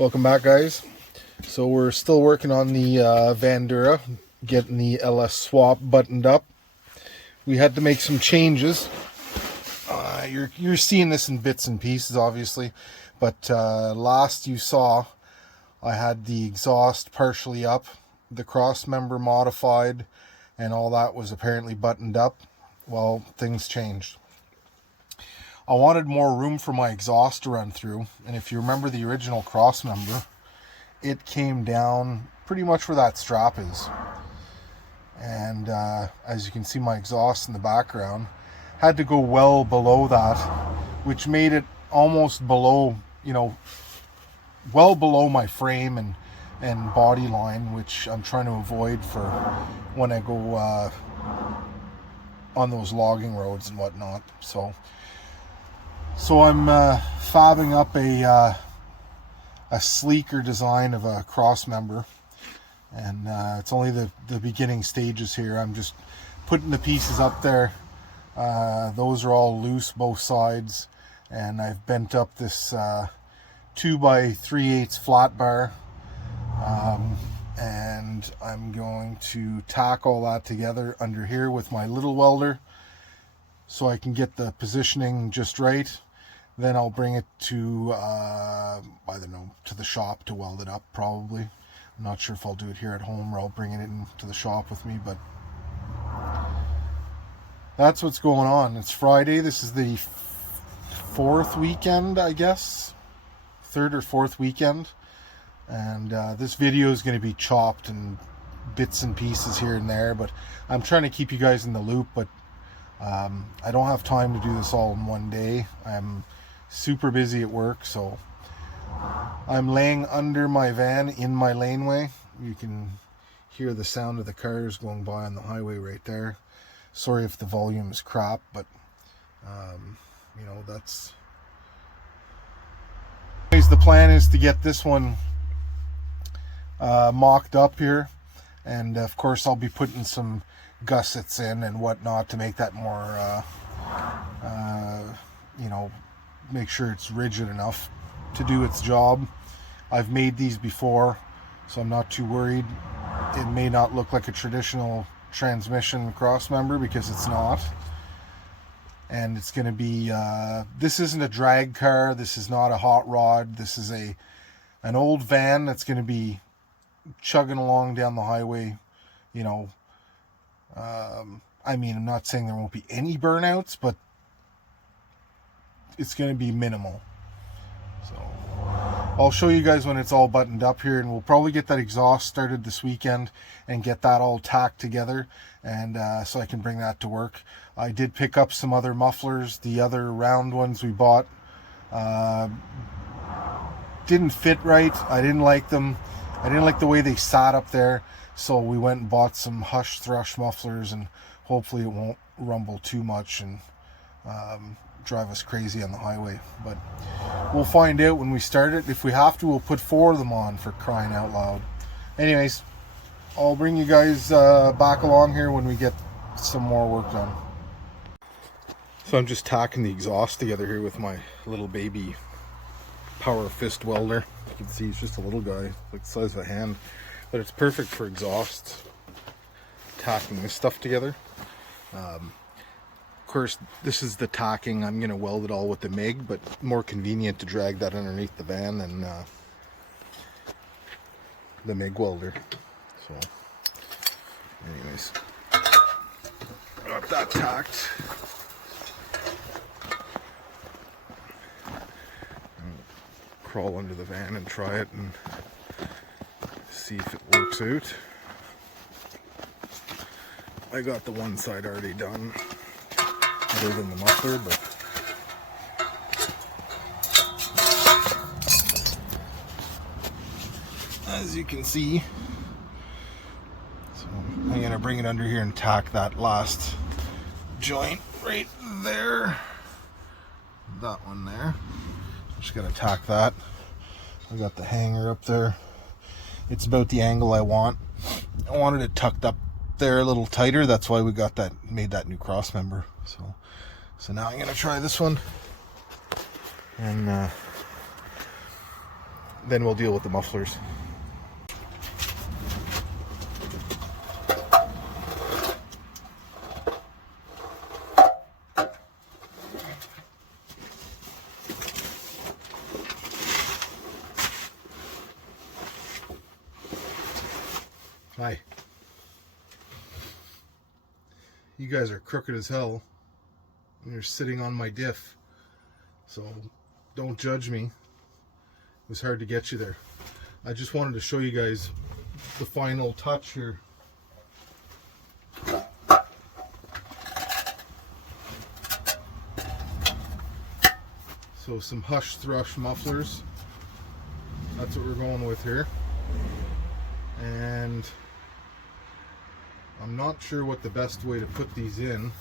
Welcome back, guys. So we're still working on the Vandura, getting the LS swap buttoned up. We had to make some changes. You're seeing this in bits and pieces, obviously, but last you saw, I had the exhaust partially up, the crossmember modified, and all that was apparently buttoned up. Well, things changed. I wanted more room for my exhaust to run through, and if you remember the original crossmember, it came down pretty much where that strap is. And as you can see, my exhaust in the background had to go well below that, which made it almost below, well below my frame and body line, which I'm trying to avoid for when I go on those logging roads and whatnot. So I'm fabbing up a sleeker design of a crossmember, and it's only the beginning stages here. I'm just putting the pieces up there. Those are all loose, both sides, and I've bent up this 2 by 3/8 flat bar, and I'm going to tack all that together under here with my little welder so I can get the positioning just right. Then I'll bring it to I don't know, to the shop to weld it up, probably. I'm not sure if I'll do it here at home or I'll bring it into the shop with me, but that's what's going on. It's Friday. This is the fourth weekend, I guess. Third or fourth weekend. And this video is going to be chopped in bits and pieces here and there, but I'm trying to keep you guys in the loop, but I don't have time to do this all in one day. I'm super busy at work, so I'm laying under my van in my laneway. You can hear the sound of the cars going by on the highway right there. Sorry if the volume is crap, but that's... Anyways, the plan is to get this one mocked up here, and of course I'll be putting some gussets in and whatnot to make that more make sure it's rigid enough to do its job. I've made these before, so I'm not too worried. It may not look like a traditional transmission crossmember because it's not, and it's going to be this isn't a drag car, this is not a hot rod, this is an old van that's going to be chugging along down the highway. I'm not saying there won't be any burnouts, but it's going to be minimal. So I'll show you guys when it's all buttoned up here, and we'll probably get that exhaust started this weekend and get that all tacked together, and so I can bring that to work. I did pick up some other mufflers. The other round ones we bought didn't fit right. I didn't like them. I didn't like the way they sat up there, so we went and bought some Hush Thrush mufflers, and hopefully it won't rumble too much and drive us crazy on the highway. But we'll find out when we start it. If we have to, we'll put 4 of them on, for crying out loud. Anyways, I'll bring you guys back along here when we get some more work done. So I'm just tacking the exhaust together here with my little baby power fist welder. You can see it's just a little guy, like the size of a hand, but it's perfect for exhaust. Tacking this stuff together. Of course, this is the tacking. I'm going to weld it all with the MIG, but more convenient to drag that underneath the van than the MIG welder. So, anyways, got that tacked. Crawl under the van and try it and see if it works out. I got the one side already done, other than the muffler, but as you can see, so I'm gonna bring it under here and tack that last joint right there, that one there. Just gotta tack that. I got the hanger up there. It's about the angle I want. I wanted it tucked up there a little tighter. That's why we got that, made that new crossmember. So now I'm gonna try this one, and then we'll deal with the mufflers. Hi. You guys are crooked as hell and you're sitting on my diff, so don't judge me. It was hard to get you there. I just wanted to show you guys the final touch here. So some Hush Thrush mufflers, that's what we're going with here. And I'm not sure what the best way to put these in.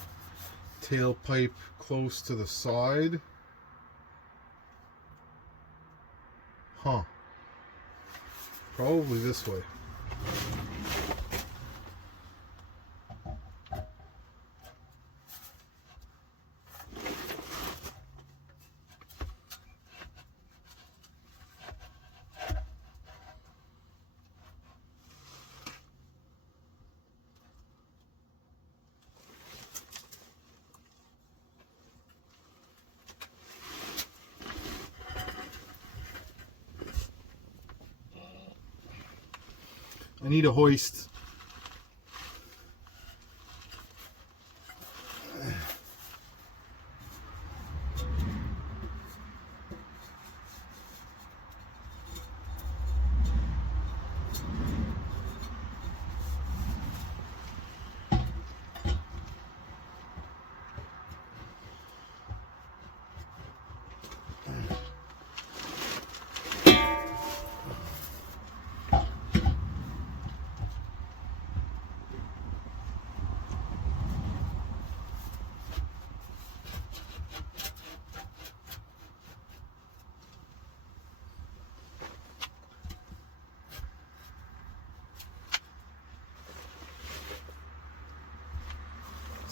Tailpipe close to the side. Huh. Probably this way. I need a hoist.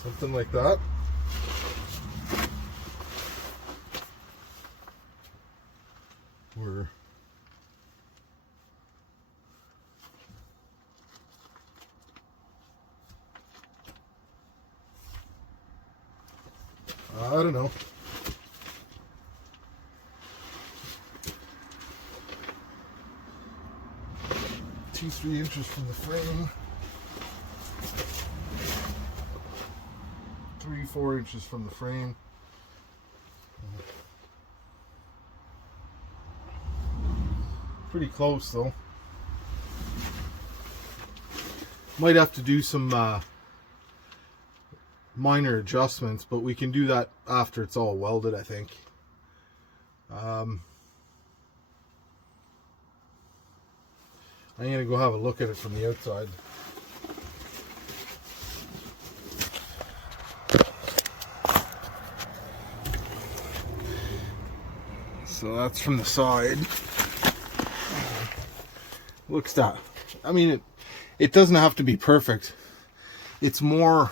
Something like that. Or I don't know. Two, 3 inches from the frame. 3, 4 inches from the frame. Pretty close though. Might have to do some minor adjustments, but we can do that after it's all welded, I think. I'm gonna go have a look at it from the outside. So that's from the side. Looks that. I mean, it doesn't have to be perfect. It's more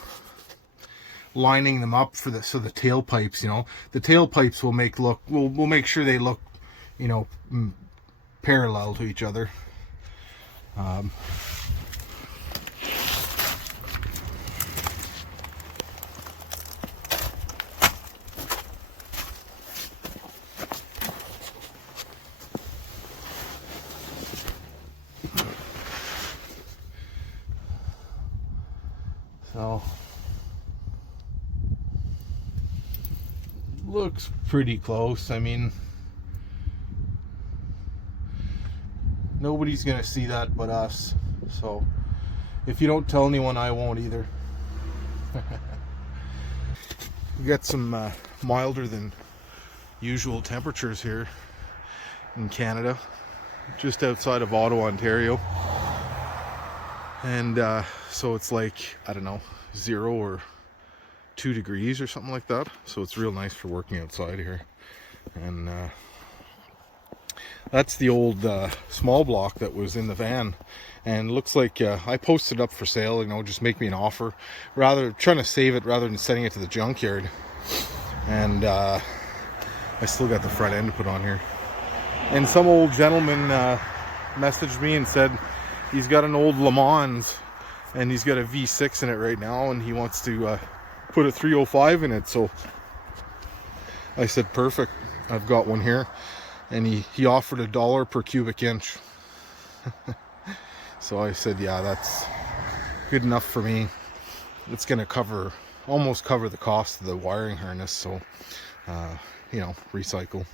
lining them up for the tailpipes. You know, the tailpipes will we'll make sure they look, you know, parallel to each other. So looks pretty close. I mean, nobody's gonna see that but us. So if you don't tell anyone, I won't either. We got some milder than usual temperatures here in Canada, just outside of Ottawa, Ontario. And so it's like, I don't know, 0 or 2 degrees or something like that. So it's real nice for working outside here. And that's the old small block that was in the van. And it looks like I posted up for sale, you know, just make me an offer. Rather, trying to save it rather than sending it to the junkyard. And I still got the front end to put on here. And some old gentleman messaged me and said he's got an old Le Mans and he's got a V6 in it right now and he wants to put a 305 in it. So I said, perfect, I've got one here. And he offered $1 per cubic inch. So I said, yeah, that's good enough for me. It's going to almost cover the cost of the wiring harness. So, you know, recycle.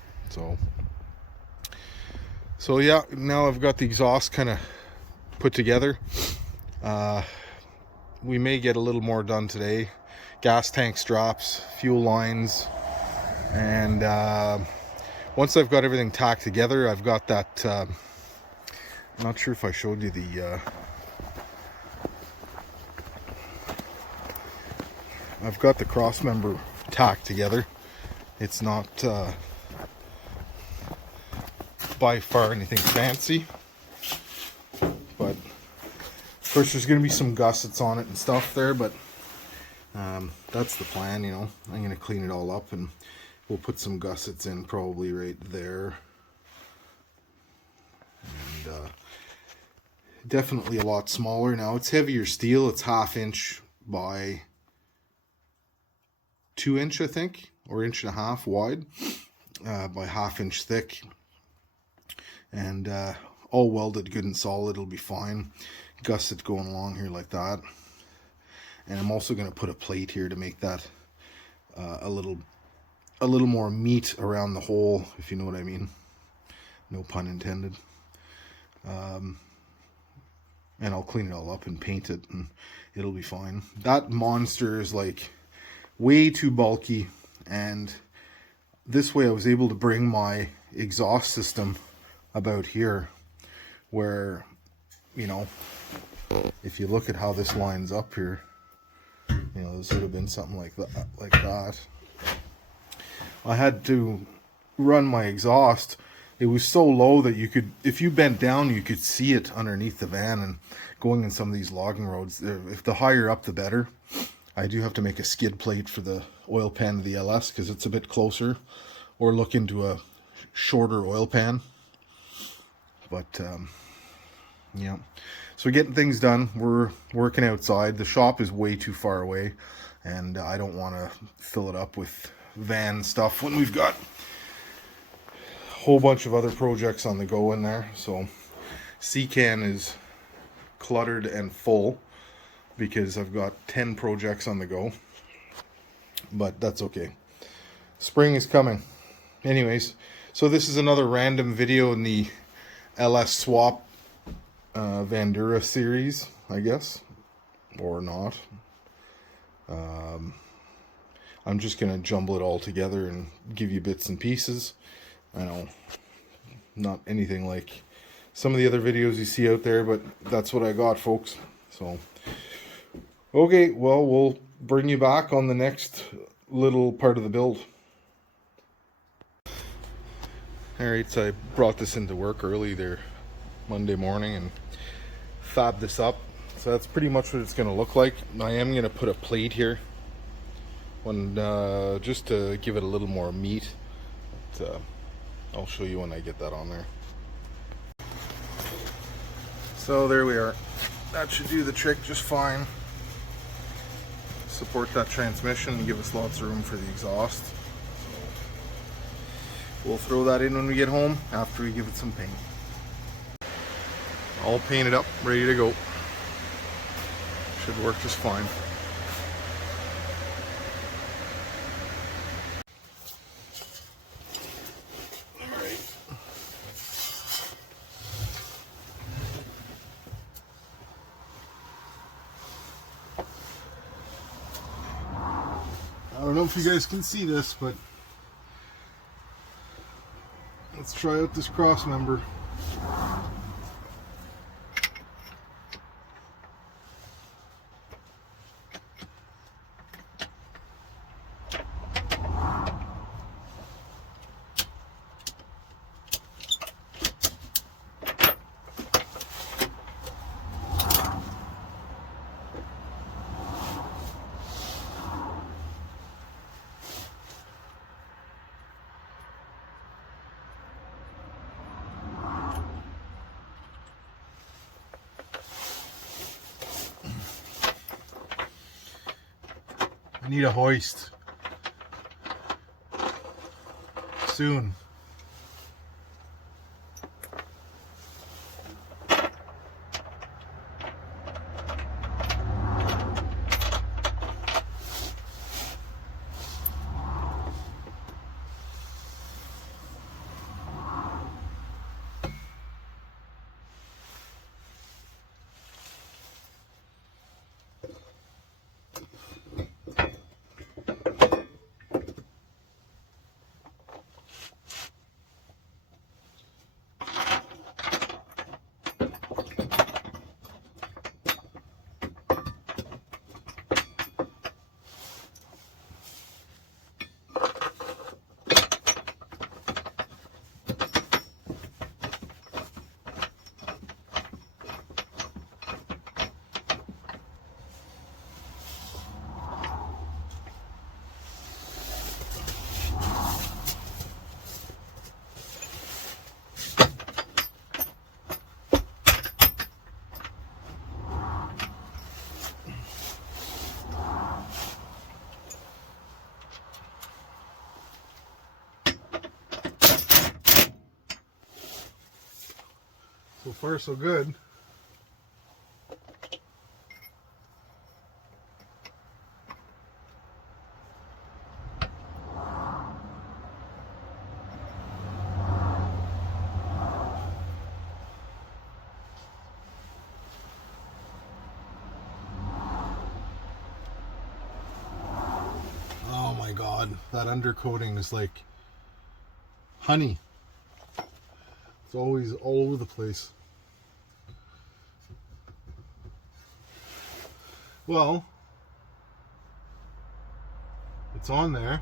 So yeah, now I've got the exhaust kind of put together. We may get a little more done today. Gas tank straps, fuel lines, and once I've got everything tacked together, I've got that, I'm not sure if I showed you I've got the crossmember tacked together. It's not by far anything fancy, but of course there's going to be some gussets on it and stuff there, but that's the plan, you know. I'm going to clean it all up and we'll put some gussets in probably right there. And definitely a lot smaller now. It's heavier steel. It's 1/2 inch by 2 inch, I think, or 1.5 inch wide, by 1/2 inch thick. And all welded good and solid. It'll be fine. Gusset going along here like that. And I'm also going to put a plate here to make that a little more meat around the hole, if you know what I mean. No pun intended. And I'll clean it all up and paint it, and it'll be fine. That monster is like way too bulky, and this way I was able to bring my exhaust system about here, where, you know, if you look at how this lines up here, you know, this would have been something like that. I had to run my exhaust. It was so low that you could, if you bent down, you could see it underneath the van. And going in some of these logging roads, if the higher up the better. I do have to make a skid plate for the oil pan of the LS because it's a bit closer, or look into a shorter oil pan. But yeah, so we're getting things done. We're working outside. The shop is way too far away, and I don't want to fill it up with van stuff when we've got a whole bunch of other projects on the go in there. So C-can is cluttered and full because I've got 10 projects on the go, but that's okay. Spring is coming. Anyways, so this is another random video in the LS swap Vandura series, I guess, or not. I'm just gonna jumble it all together and give you bits and pieces. I know, not anything like some of the other videos you see out there, but that's what I got, folks. So okay, well, we'll bring you back on the next little part of the build. Alright, so I brought this into work early there Monday morning and fabbed this up. So that's pretty much what it's going to look like. I am going to put a plate here just to give it a little more meat. But, I'll show you when I get that on there. So there we are. That should do the trick just fine. Support that transmission and give us lots of room for the exhaust. We'll throw that in when we get home after we give it some paint. All painted up, ready to go. Should work just fine. Alright. I don't know if you guys can see this, but let's try out this cross member. need a hoist soon. So far, so good. Oh my God, that undercoating is like honey. It's always all over the place. Well, it's on there.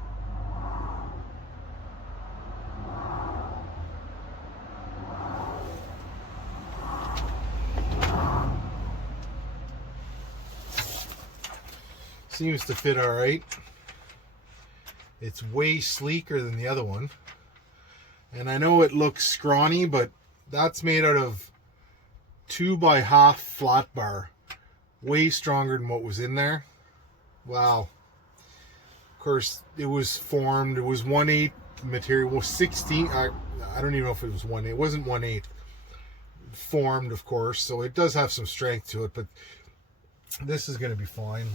Seems to fit all right. It's way sleeker than the other one. And I know it looks scrawny, but that's made out of 2x1/2 flat bar. Way stronger than what was in there. Wow. Of course, it was formed. It was 1/8 material. Well, 16. I don't even know if it was 1/8. It wasn't 1/8. Formed, of course. So it does have some strength to it, but this is going to be fine.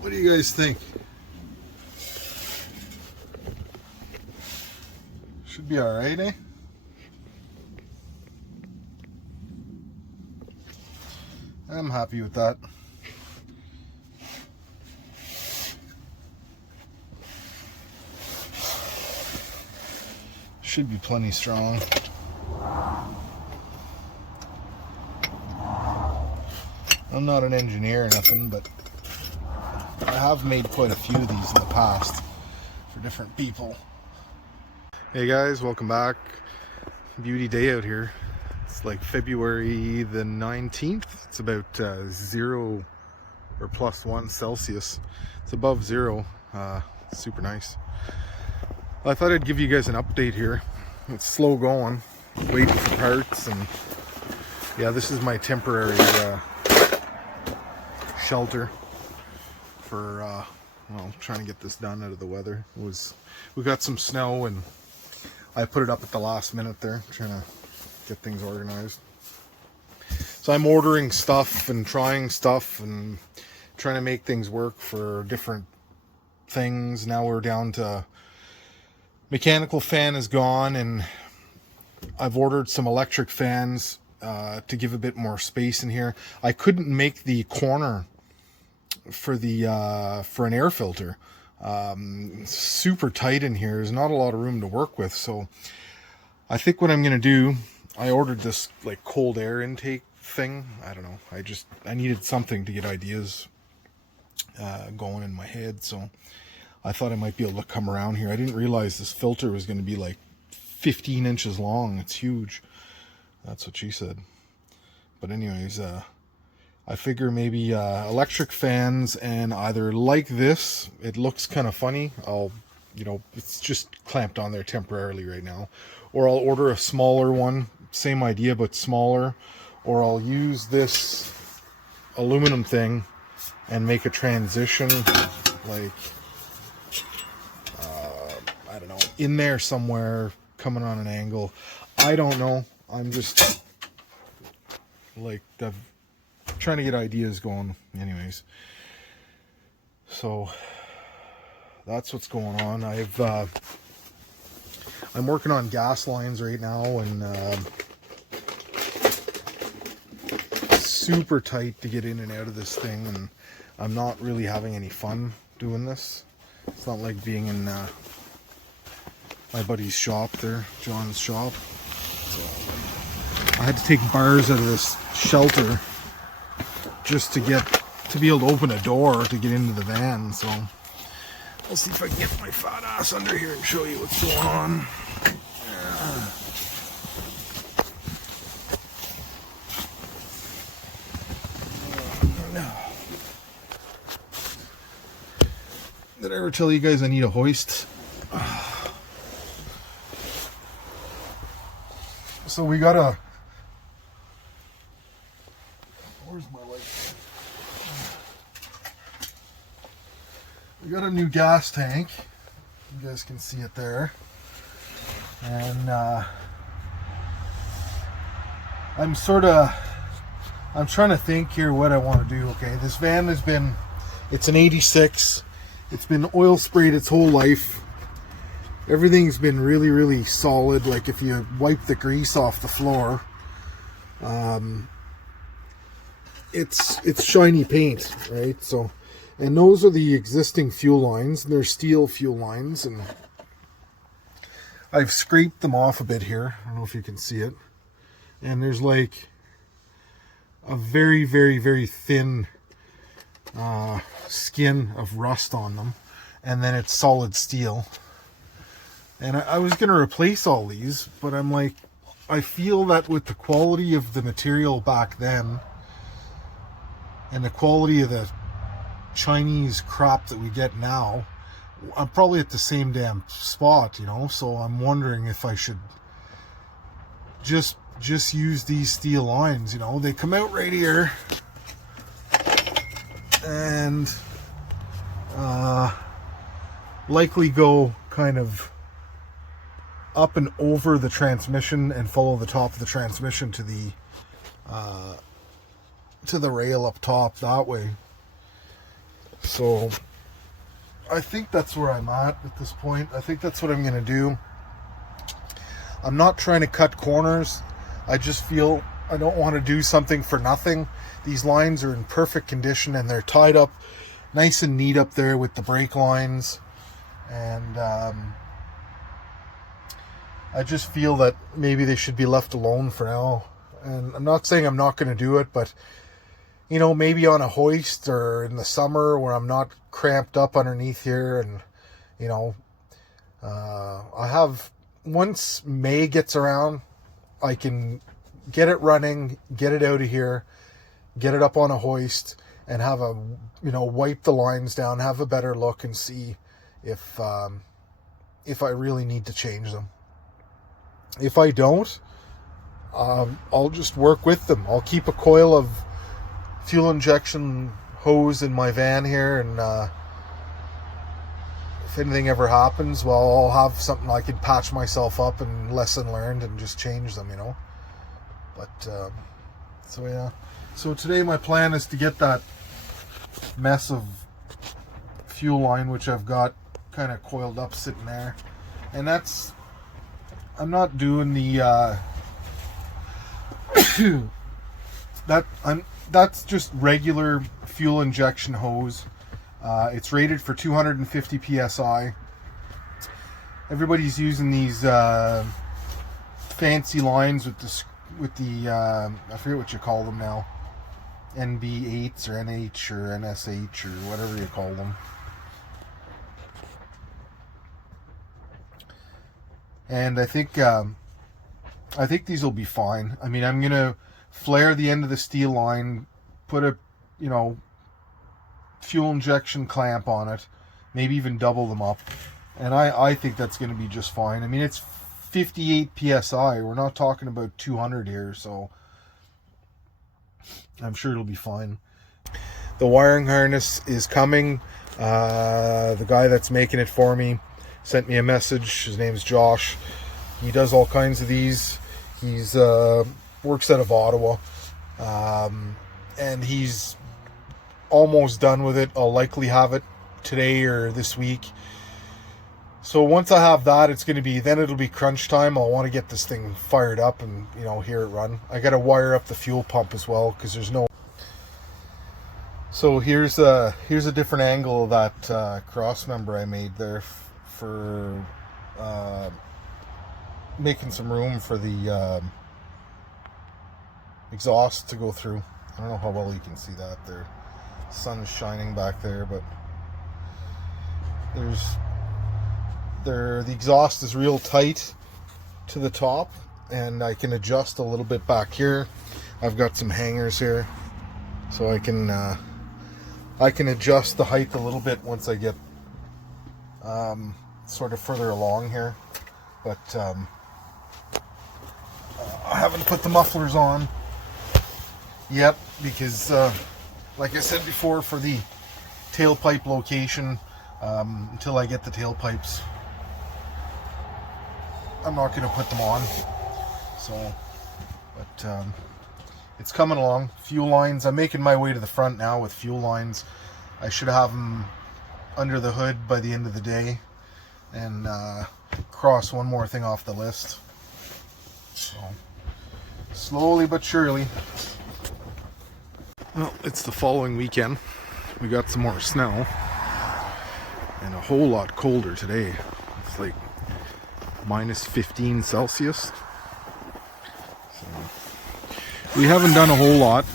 What do you guys think? Should be all right, eh? I'm happy with that. Should be plenty strong. I'm not an engineer or nothing, but I have made quite a few of these in the past for different people. Hey guys, welcome back. Beauty day out here. It's like February the 19th. It's about 0 or +1 Celsius. It's above 0. Super nice. Well, I thought I'd give you guys an update here. It's slow going, waiting for parts, and yeah, this is my temporary shelter for well, trying to get this done out of the weather. We got some snow and I put it up at the last minute there, trying to get things organized. So I'm ordering stuff and trying stuff and trying to make things work for different things. Now we're down to mechanical fan is gone, and I've ordered some electric fans to give a bit more space in here. I couldn't make the corner for the for an air filter. Super tight in here. There's not a lot of room to work with, so I think what I'm gonna do, I ordered this like cold air intake thing. I don't know, I needed something to get ideas going in my head, so I thought I might be able to come around here. I didn't realize this filter was going to be like 15 inches long. It's huge. That's what she said. But anyways, I figure maybe electric fans, and either like this, it looks kind of funny, it's just clamped on there temporarily right now, or I'll order a smaller one, same idea but smaller, or I'll use this aluminum thing and make a transition, like I don't know, in there somewhere, coming on an angle. I don't know. I'm just like trying to get ideas going. Anyways, so that's what's going on. I'm working on gas lines right now, and super tight to get in and out of this thing, and I'm not really having any fun doing this. It's not like being in my buddy's shop there, John's shop. So I had to take bars out of this shelter just to be able to open a door to get into the van. So I'll see if I can get my fat ass under here and show you what's going on. Did I ever tell you guys I need a hoist? So we got where's my light? We got a new gas tank. You guys can see it there. And I'm trying to think here what I want to do. Okay, this van it's an 86. It's been oil sprayed its whole life. Everything's been really, really solid. Like if you wipe the grease off the floor, it's shiny paint, right? So, and those are the existing fuel lines. They're steel fuel lines, and I've scraped them off a bit here. I don't know if you can see it. And there's like a very, very, very thin skin of rust on them, and then it's solid steel. And I was going to replace all these, but I'm like, I feel that with the quality of the material back then and the quality of the Chinese crap that we get now, I'm probably at the same damn spot, so I'm wondering if I should just use these steel lines. They come out right here, and likely go kind of up and over the transmission and follow the top of the transmission to the rail up top that way. So I think that's where I'm at this point. I think that's what I'm going to do. I'm not trying to cut corners. I just feel I don't want to do something for nothing. These lines are in perfect condition, and they're tied up nice and neat up there with the brake lines. And I just feel that maybe they should be left alone for now. And I'm not saying I'm not going to do it, but maybe on a hoist or in the summer where I'm not cramped up underneath here. And I have, once May gets around, I can get it running, get it out of here, get it up on a hoist, and have wipe the lines down, have a better look, and see if I really need to change them. If I don't, I'll just work with them. I'll keep a coil of fuel injection hose in my van here, and if anything ever happens, well, I'll have something I can patch myself up and lesson learned and just change them, you know. But so yeah, so today my plan is to get that mess of fuel line, which I've got kind of coiled up sitting there, and I'm not doing the that's just regular fuel injection hose. It's rated for 250 psi. Everybody's using these fancy lines with the I forget what you call them now, NB8s or NH or NSH or whatever you call them. And I think these will be fine. I mean, I'm gonna flare the end of the steel line, put a fuel injection clamp on it, maybe even double them up, and I think that's going to be just fine. I mean, it's 58 psi. We're not talking about 200 here, so I'm sure it'll be fine. The wiring harness is coming. The guy that's making it for me sent me a message. His name's Josh. He does all kinds of these. He's works out of Ottawa, and he's almost done with it. I'll likely have it today or this week. So once I have that, it'll be crunch time. I'll want to get this thing fired up and hear it run. I got to wire up the fuel pump as well, because there's no. So here's a different angle of that cross member I made there for making some room for the exhaust to go through. I don't know how well you can see that there. Sun is shining back there, but the exhaust is real tight to the top, and I can adjust a little bit back here. I've got some hangers here, so I can adjust the height a little bit once I get sort of further along here. But I haven't put the mufflers on yet because like I said before, for the tailpipe location, until I get the tailpipes, I'm not going to put them on. So, but it's coming along. Fuel lines, I'm making my way to the front now with fuel lines. I should have them under the hood by the end of the day, and cross one more thing off the list. So, slowly but surely. Well, it's the following weekend. We got some more snow, and a whole lot colder today. It's like minus 15 Celsius. So, we haven't done a whole lot,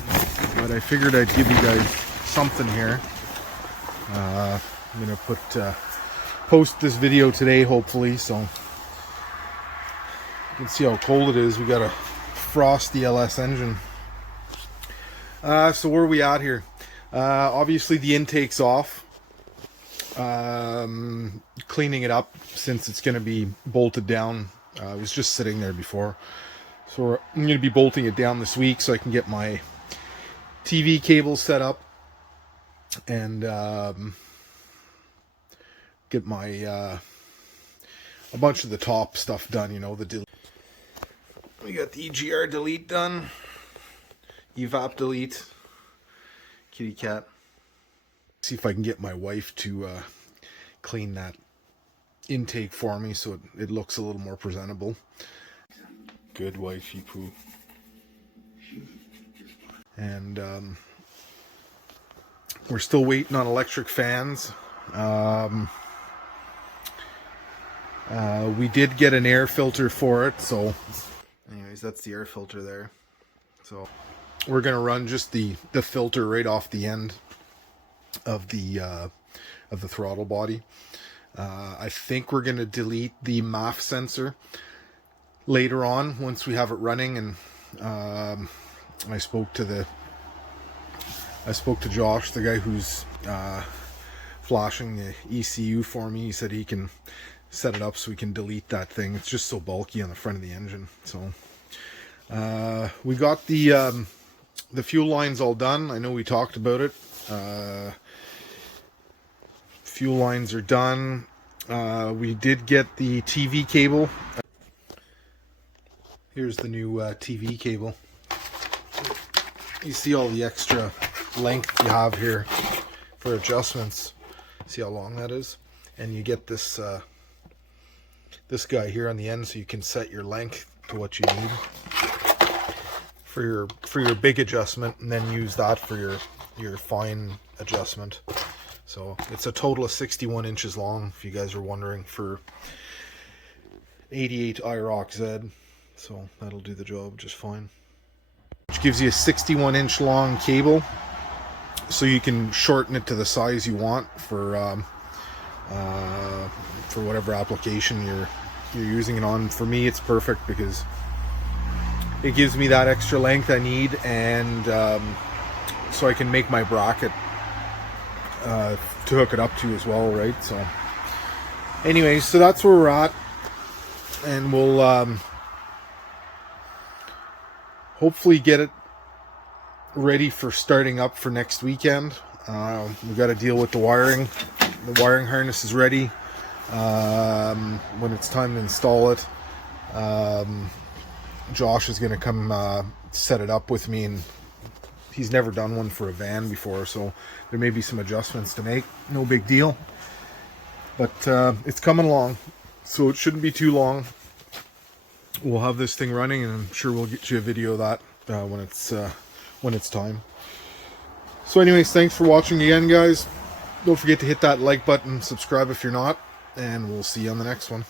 but I figured I'd give you guys something here. I'm gonna post this video today, hopefully, so you can see how cold it is. We got a frosty LS engine. So where are we at here? Obviously the intake's off. Cleaning it up since it's going to be bolted down. It was just sitting there before. So I'm going to be bolting it down this week so I can get my TV cable set up and get my a bunch of the top stuff done, we got the EGR delete done. Evap delete, kitty cat. See if I can get my wife to clean that intake for me so it looks a little more presentable. Good wifey poo. And we're still waiting on electric fans. We did get an air filter for it, so anyways, that's the air filter there. So we're gonna run just the filter right off the end of the throttle body. I think we're gonna delete the MAF sensor later on once we have it running, and I spoke to Josh, the guy who's flashing the ECU for me. He said he can set it up so we can delete that thing. It's just so bulky on the front of the engine. So we got the fuel lines all done. I know we talked about it. Fuel lines are done. We did get the TV cable. Here's the new TV cable. You see all the extra length you have here for adjustments. See how long that is? And you get this this guy here on the end, so you can set your length to what you need for your big adjustment, and then use that for your fine adjustment. So it's a total of 61 inches long, if you guys are wondering, for 88 IROC Z. So that'll do the job just fine. Which gives you a 61 inch long cable, so you can shorten it to the size you want for whatever application you're using it on. For me, it's perfect because it gives me that extra length I need, and so I can make my bracket to hook it up to as well, right? So anyways, so that's where we're at, and we'll hopefully get it ready for starting up for next weekend. We've got to deal with the wiring. The wiring harness is ready. When it's time to install it, Josh is going to come set it up with me, and he's never done one for a van before, so there may be some adjustments to make. No big deal, but it's coming along, so it shouldn't be too long. We'll have this thing running, and I'm sure we'll get you a video of that when it's time. So anyways, thanks for watching again, guys. Don't forget to hit that like button, subscribe if you're not, and we'll see you on the next one.